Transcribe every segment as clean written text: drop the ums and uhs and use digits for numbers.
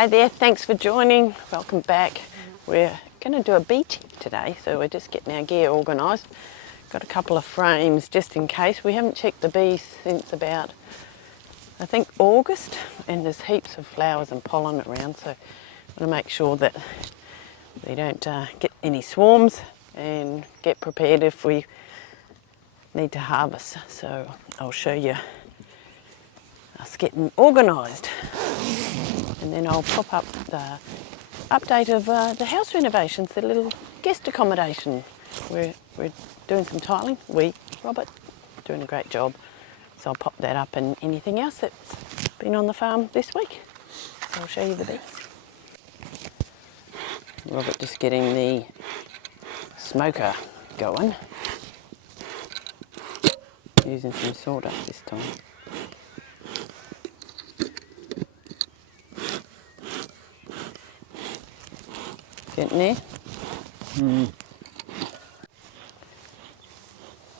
Hey there, thanks for joining. Welcome back. We're going to do a bee tip today, so we're just getting our gear organised. Got a couple of frames just in case. We haven't checked the bees since about, I think, August, and there's heaps of flowers and pollen around, so I want to make sure that we don't get any swarms and get prepared if we need to harvest. So I'll show you us getting organised. And then I'll pop up the update of the house renovations, the little guest accommodation. We're doing some tiling. Robert, doing a great job. So I'll pop that up and anything else that's been on the farm this week. So I'll show you the bees. Robert just getting the smoker going. Using some sawdust this time. Getting there?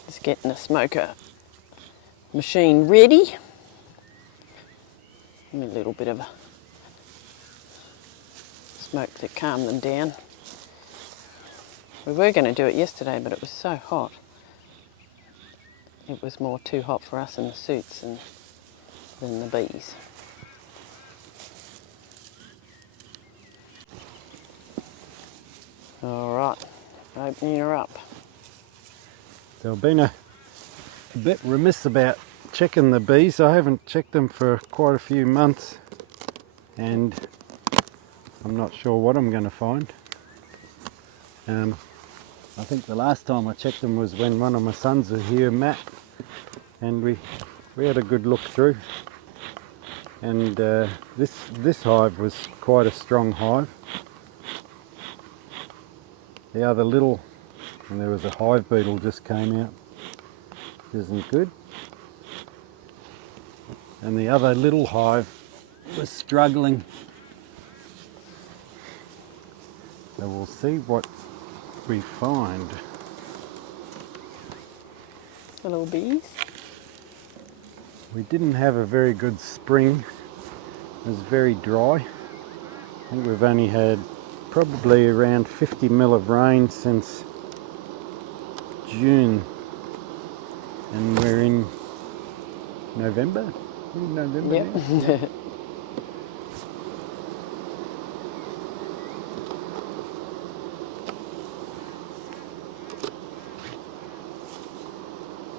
Just getting the smoker machine ready. And a little bit of a smoke to calm them down. We were going to do it yesterday, but it was so hot. It was more too hot for us in the suits than the bees. All right, opening her up. So I've been a bit remiss about checking the bees. I haven't checked them for quite a few months and I'm not sure what I'm going to find. I think the last time I checked them was when one of my sons was here, Matt, and we had a good look through. And this hive was quite a strong hive. The other little, and there was a hive beetle just came out, isn't good. And the other little hive was struggling. So we'll see what we find. The little bees. We didn't have a very good spring. It was very dry. I think we've only had probably around 50 mil of rain since June, and we're in November. Yep. Now?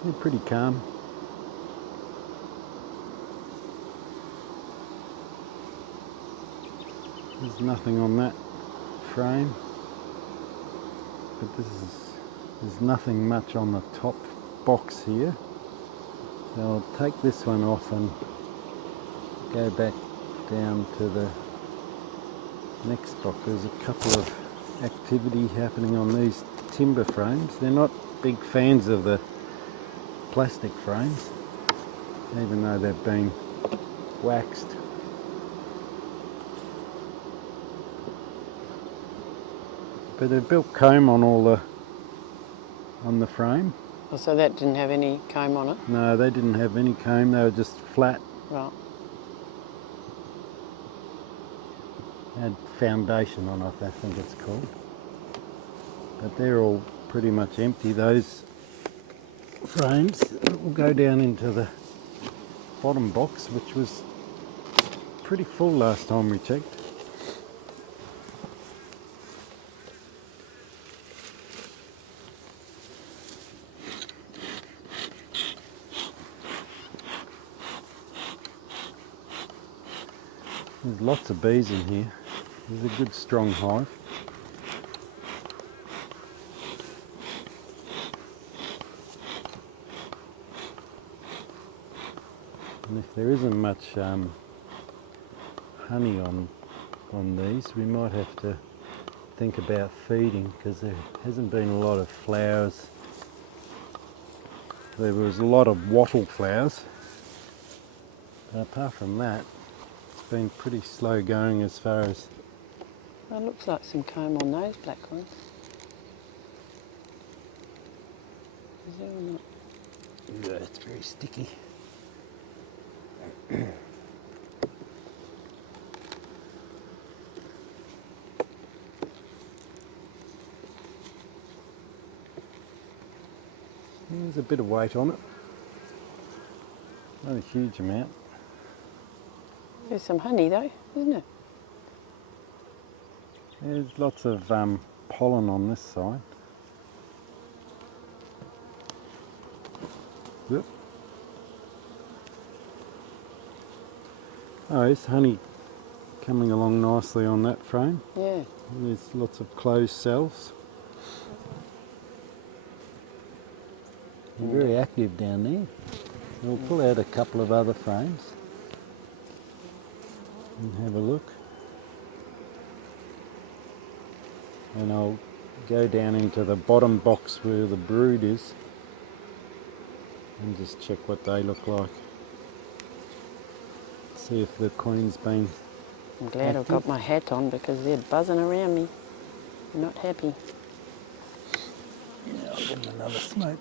They're pretty calm. There's nothing on that frame, but there's nothing much on the top box here. So I'll take this one off and go back down to the next box. There's a couple of activity happening on these timber frames. They're not big fans of the plastic frames, even though they've been waxed. But they've built comb on on the frame. Oh, so that didn't have any comb on it? No, they didn't have any comb. They were just flat. Right. Had foundation on it, I think it's called. But they're all pretty much empty. Those frames will go down into the bottom box, which was pretty full last time we checked. There's lots of bees in here. There's a good strong hive. And if there isn't much honey on these, we might have to think about feeding, because there hasn't been a lot of flowers. There was a lot of wattle flowers. But apart from that, been pretty slow going as far as... Well, it looks like some comb on those black ones. Is there or not? Yeah, it's very sticky. There's a bit of weight on it. Not a huge amount. There's some honey though, isn't it? There's lots of pollen on this side. Yep. Oh, there's honey coming along nicely on that frame. Yeah. And there's lots of closed cells. Very active down there. So we'll pull out a couple of other frames and have a look. And I'll go down into the bottom box where the brood is and just check what they look like. See if the queen's been I'm glad I've got my hat on because they're buzzing around me. I'm not happy. Yeah, I'll give them another smoke.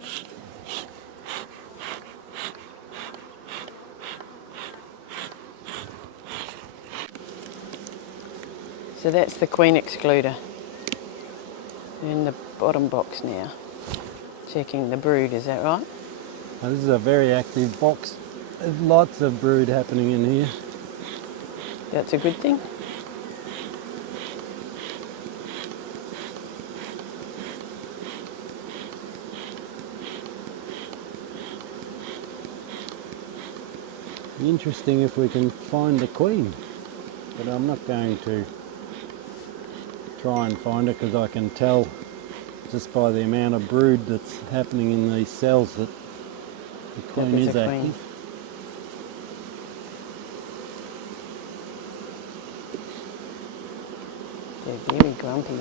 So that's the queen excluder. We're in the bottom box now, checking the brood, is that right? Now, this is a very active box. There's lots of brood happening in here. That's a good thing. Be interesting if we can find the queen, but I'm not going to try and find her because I can tell just by the amount of brood that's happening in these cells that the queen there's is a queen. active. They're very grumpy,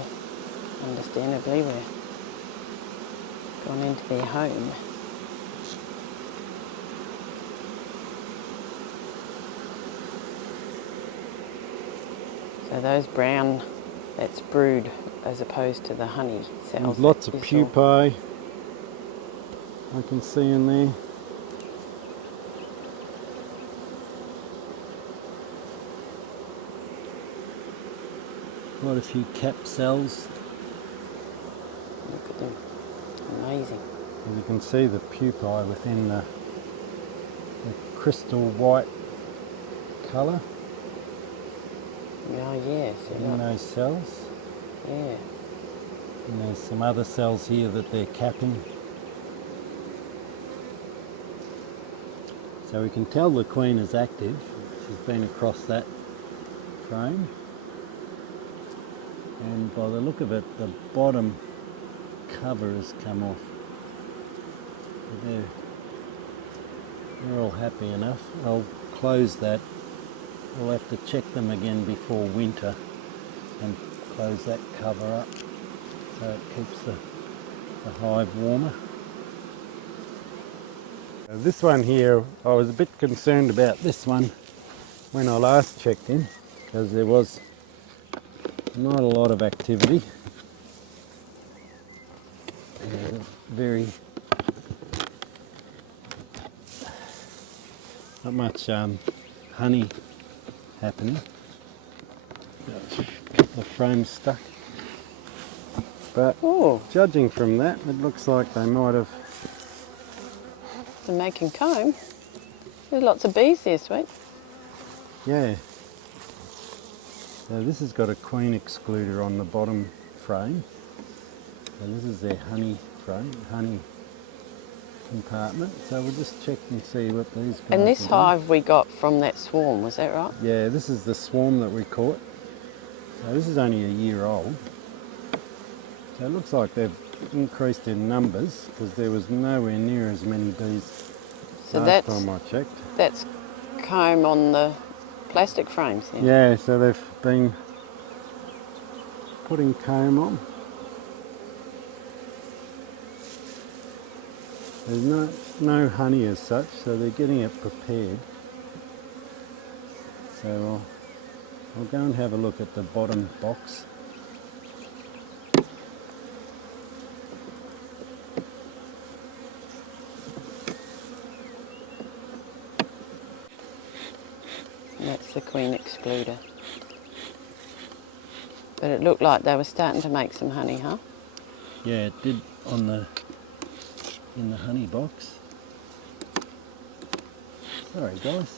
understandably. We're gone into their home. So those brown, that's brood as opposed to the honey cells. There's lots that of you saw. pupae I can see in there. Quite a few cap cells. Look at them, amazing. As you can see the pupae within the crystal white colour Oh yes, in those cells. yeah. And there's some other cells here that they're capping. So we can tell the queen is active. She's been across that frame. And by the look of it, the bottom cover has come off. But they're all happy enough. I'll close that. We'll have to check them again before winter and close that cover up so it keeps the hive warmer. This one here, I was a bit concerned about this one when I last checked in because there was not a lot of activity. Very not much honey happening. A couple of frames stuck. But judging from that, it looks like they might have. They're making comb. There's lots of bees there, sweet. Yeah. So this has got a queen excluder on the bottom frame. So this is their honey frame, honey compartment. So we'll just check and see what these guys And this are hive we got from that swarm, was that right? doing. Yeah, this is the swarm that we caught. So this is only a year old. So it looks like they've increased in numbers because there was nowhere near as many bees So last time I checked. That's comb on the plastic frames then? Yeah, so they've been putting comb on. There's no honey as such, so they're getting it prepared. So I'll go and have a look at the bottom box. That's the queen excluder. But it looked like they were starting to make some honey, huh? Yeah, it did on the in the honey box. Sorry guys.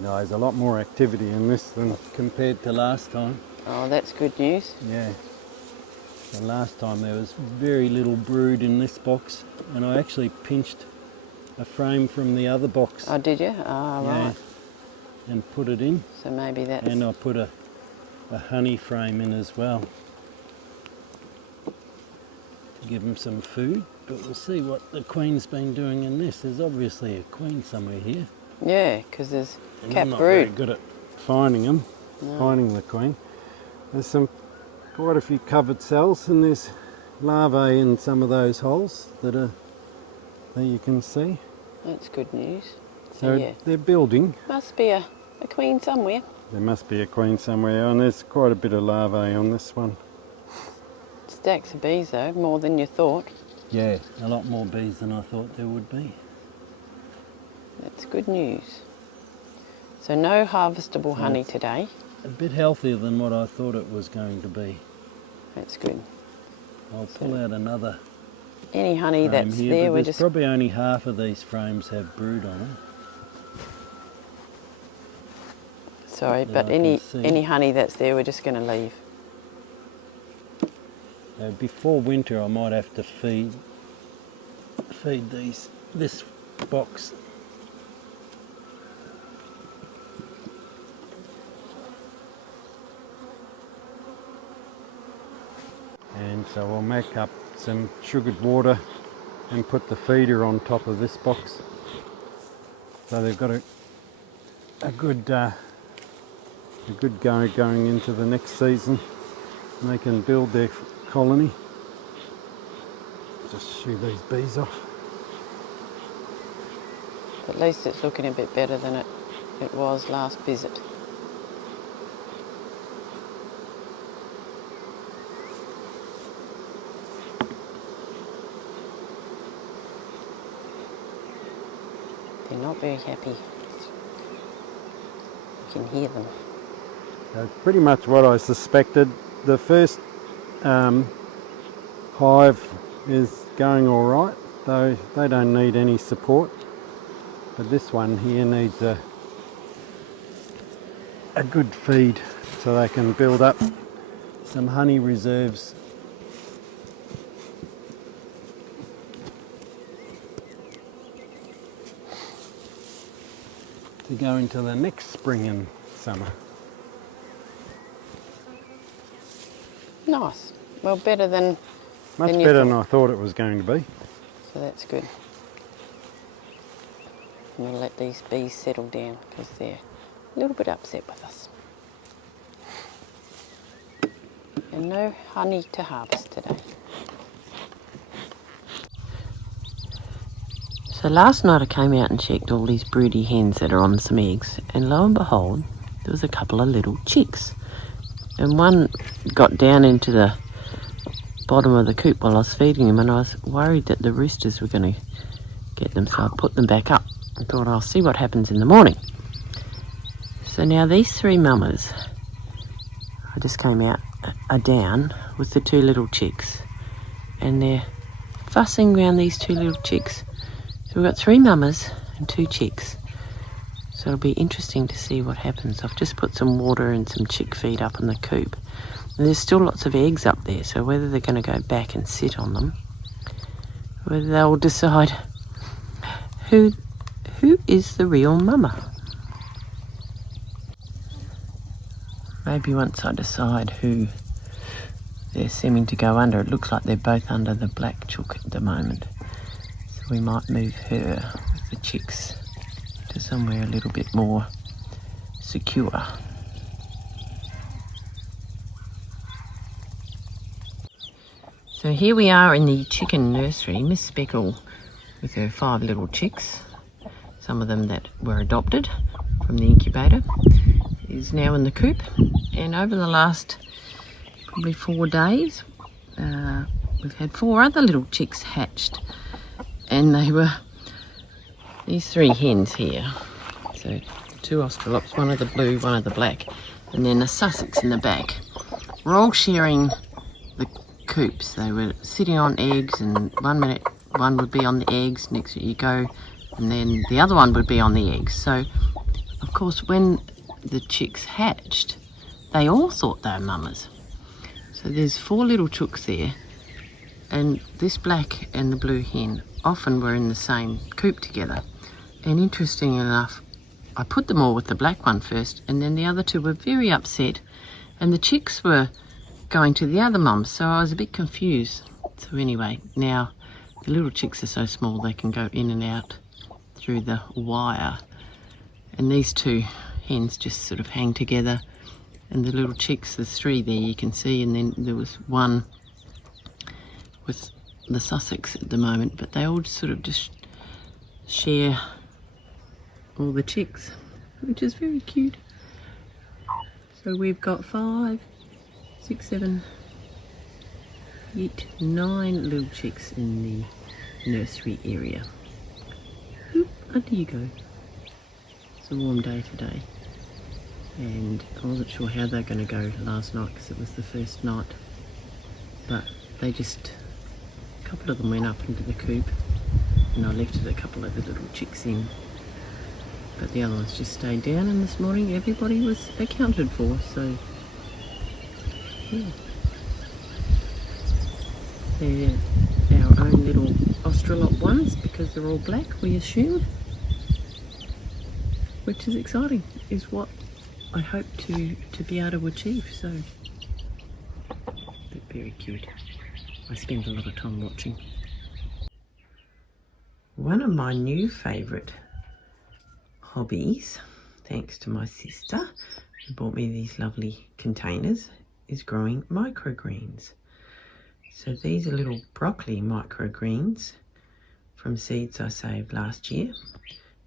No, there's a lot more activity in this than compared to last time. Oh, that's good news. Yeah. The last time there was very little brood in this box, and I actually pinched a frame from the other box. Oh, did you? Oh, Yeah, right. and put it in. So maybe that's... And I put a honey frame in as well to give them some food. But we'll see what the queen's been doing in this. There's obviously a queen somewhere here. Yeah, because there's And cap I'm not very brood. good at finding them, No. finding the queen. There's quite a few covered cells, and there's larvae in some of those holes that you can see. That's good news. So yeah, they're building. must be a queen somewhere. There must be a queen somewhere, and there's quite a bit of larvae on this one. Stacks of bees though, more than you thought. Yeah, a lot more bees than I thought there would be. That's good news. So no harvestable honey today. A bit healthier than what I thought it was going to be. That's good. I'll pull out another Any honey frame that's here, there, but we're there's just... probably only half of these frames have brood on them. Sorry, that but I can see. any honey that's there, we're just going to leave. Before winter I might have to feed this box. And so I'll make up some sugared water and put the feeder on top of this box. So they've got a good go going into the next season, and they can build their colony. Just shoo these bees off. At least it's looking a bit better than it was last visit. They're not very happy. You can hear them. Pretty much what I suspected. The first hive is going all right, though they don't need any support. But this one here needs a good feed so they can build up some honey reserves. To go into the next spring and summer. Nice. Well, better than Much you better thought. than I thought it was going to be. So that's good. And we'll let these bees settle down because they're a little bit upset with us. And no honey to harvest today. So last night I came out and checked all these broody hens that are on some eggs, and lo and behold, there was a couple of little chicks. And one got down into the bottom of the coop while I was feeding them, and I was worried that the roosters were going to get them, so I put them back up. I thought I'll see what happens in the morning. So now these three mamas, I just came out, are down with the two little chicks, and they're fussing around these two little chicks. So we've got three mamas and two chicks. So it'll be interesting to see what happens. I've just put some water and some chick feed up in the coop. And there's still lots of eggs up there, so whether they're going to go back and sit on them, whether they'll decide who is the real mama. Maybe once I decide who they're seeming to go under, it looks like they're both under the black chook at the moment. So we might move her with the chicks to somewhere a little bit more secure. So here we are in the chicken nursery. Miss Speckle with her 5 little chicks, some of them that were adopted from the incubator, is now in the coop. And over the last probably 4 days, we've had 4 other little chicks hatched, and they were these 3 hens here. So 2 Australops, one of the blue, one of the black, and then a Sussex in the back. We're all sharing the coops. They were sitting on eggs, and one minute one would be on the eggs, next minute you go, and then the other one would be on the eggs. So of course when the chicks hatched, they all thought they were mamas. So there's 4 little chooks there, and this black and the blue hen often were in the same coop together. And interesting enough, I put them all with the black one first, and then the other 2 were very upset, and the chicks were going to the other mums, so I was a bit confused. So anyway, now the little chicks are so small they can go in and out through the wire, and these 2 hens just sort of hang together, and the little chicks, there's 3 there you can see, and then there was one with the Sussex at the moment, but they all sort of just share all the chicks, which is very cute. So we've got 5, 6, 7, 8, 9 little chicks in the nursery area. Oop, under you go. It's a warm day today, and I wasn't sure how they're going to go last night because it was the first night, but they just, a couple of them went up into the coop, and I left a couple of the little chicks in, but the other ones just stayed down, and this morning everybody was accounted for, so yeah. They're our own little Australop ones because they're all black, we assume, which is exciting, is what I hope to be able to achieve. So they're very cute. I spend a lot of time watching. One of my new favourite hobbies, thanks to my sister who bought me these lovely containers, is growing microgreens. So these are little broccoli microgreens from seeds I saved last year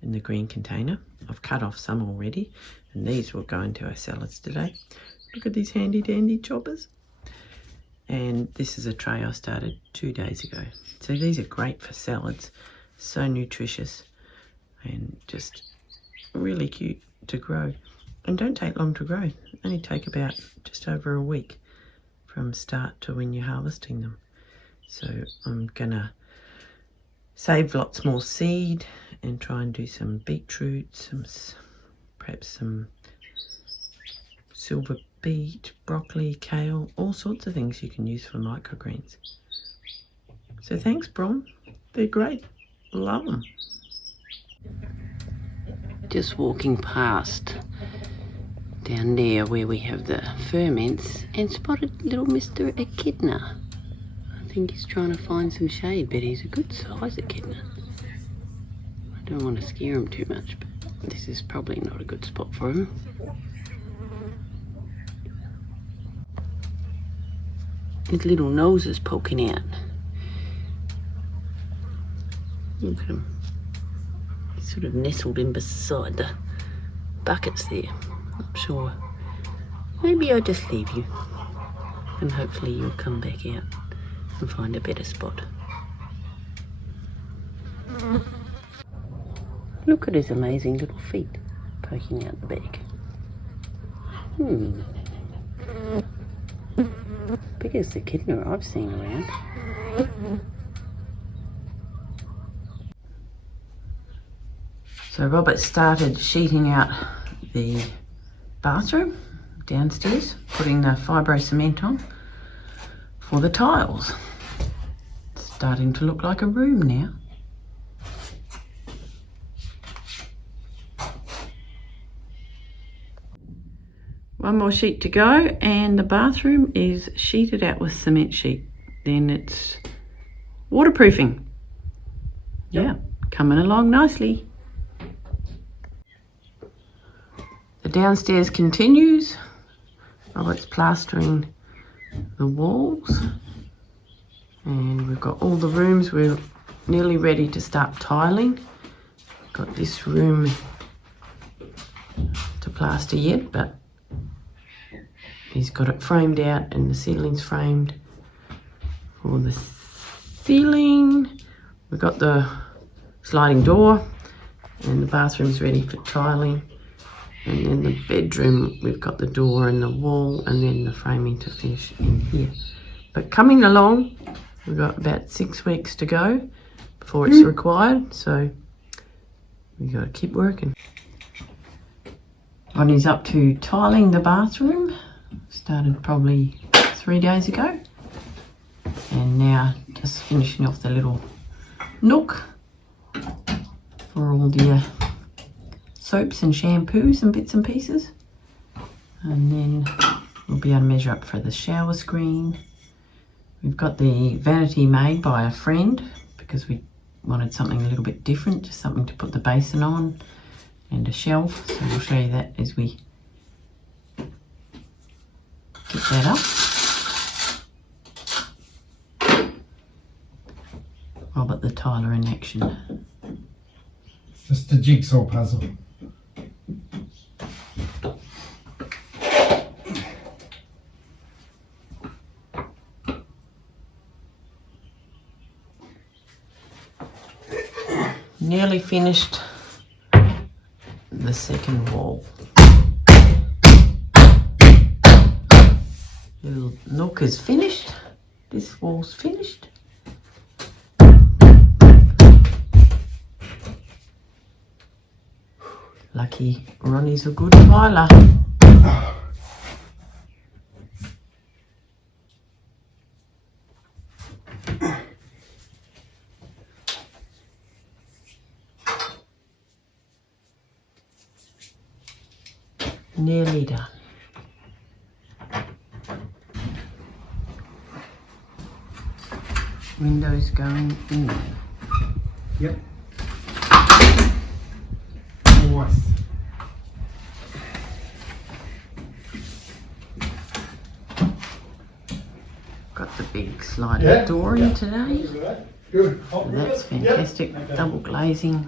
in the green container. I've cut off some already, and these will go into our salads today. Look at these handy dandy choppers. And this is a tray I started 2 days ago. So these are great for salads, so nutritious and just really cute to grow, and don't take long to grow. Only take about just over a week from start to when you're harvesting them. So I'm gonna save lots more seed and try and do some beetroot, perhaps some silver beet, broccoli, kale, all sorts of things you can use for microgreens. So thanks, Bron. They're great. Love them. Just walking past down there where we have the ferments and spotted little Mr. Echidna. I think he's trying to find some shade, but he's a good size echidna. I don't want to scare him too much, but this is probably not a good spot for him. His little nose is poking out. Look at him. He's sort of nestled in beside the buckets there. Not sure. Maybe I'll just leave you, and hopefully you'll come back out and find a better spot. Look at his amazing little feet poking out the back. Biggest echidna I've seen around. So Robert started sheeting out the bathroom downstairs, putting the fibro cement on for the tiles. It's starting to look like a room now. One more sheet to go, and the bathroom is sheeted out with cement sheet. Then it's waterproofing. Yep. Yeah, coming along nicely. The downstairs continues. Robert's plastering the walls, and we've got all the rooms. We're nearly ready to start tiling. Got this room to plaster yet, but he's got it framed out and the ceiling's framed, for the ceiling. We've got the sliding door, and the bathroom's ready for tiling. And then the bedroom, we've got the door and the wall, and then the framing to finish in here. But coming along, we've got about 6 weeks to go before it's required, so we've got to keep working. Ronnie's up to tiling the bathroom. Started probably 3 days ago. And now just finishing off the little nook for all the soaps and shampoos and bits and pieces. And then we'll be able to measure up for the shower screen. We've got the vanity made by a friend because we wanted something a little bit different, just something to put the basin on and a shelf. So we'll show you that as we get that up. Robert the tiler in action. Just a jigsaw puzzle. Nearly finished the second wall. Little nook is finished. This wall's finished. Lucky Ronnie's a good tiler. Nearly done. Windows going in there. Yep. Nice. Got the big sliding door in today. Good. So that's fantastic. Double glazing.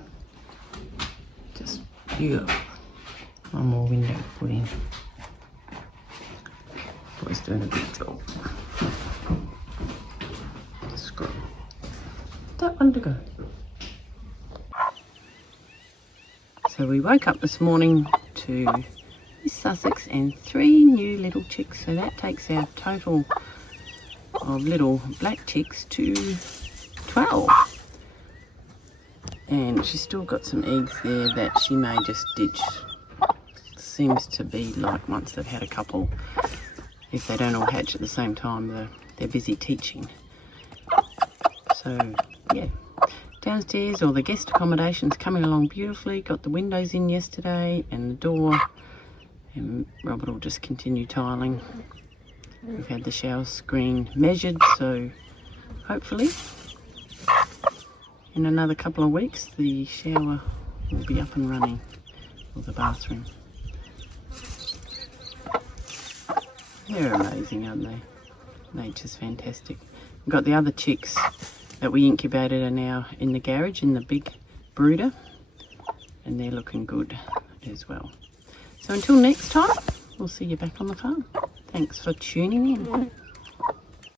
Just beautiful. One more window to put in. Boy's doing a good job. Just got that one to go. So we woke up this morning to Miss Sussex and 3 new little chicks. So that takes our total of little black chicks to 12. And she's still got some eggs there that she may just ditch. Seems to be like once they've had a couple, if they don't all hatch at the same time, they're busy teaching. So yeah, downstairs or the guest accommodation's coming along beautifully. Got the windows in yesterday and the door, and Robert will just continue tiling. We've had the shower screen measured, so hopefully in another couple of weeks the shower will be up and running, or the bathroom. They're amazing, aren't they? Nature's fantastic. We've got the other chicks that we incubated are now in the garage in the big brooder, and they're looking good as well. So until next time, we'll see you back on the farm. Thanks for tuning in.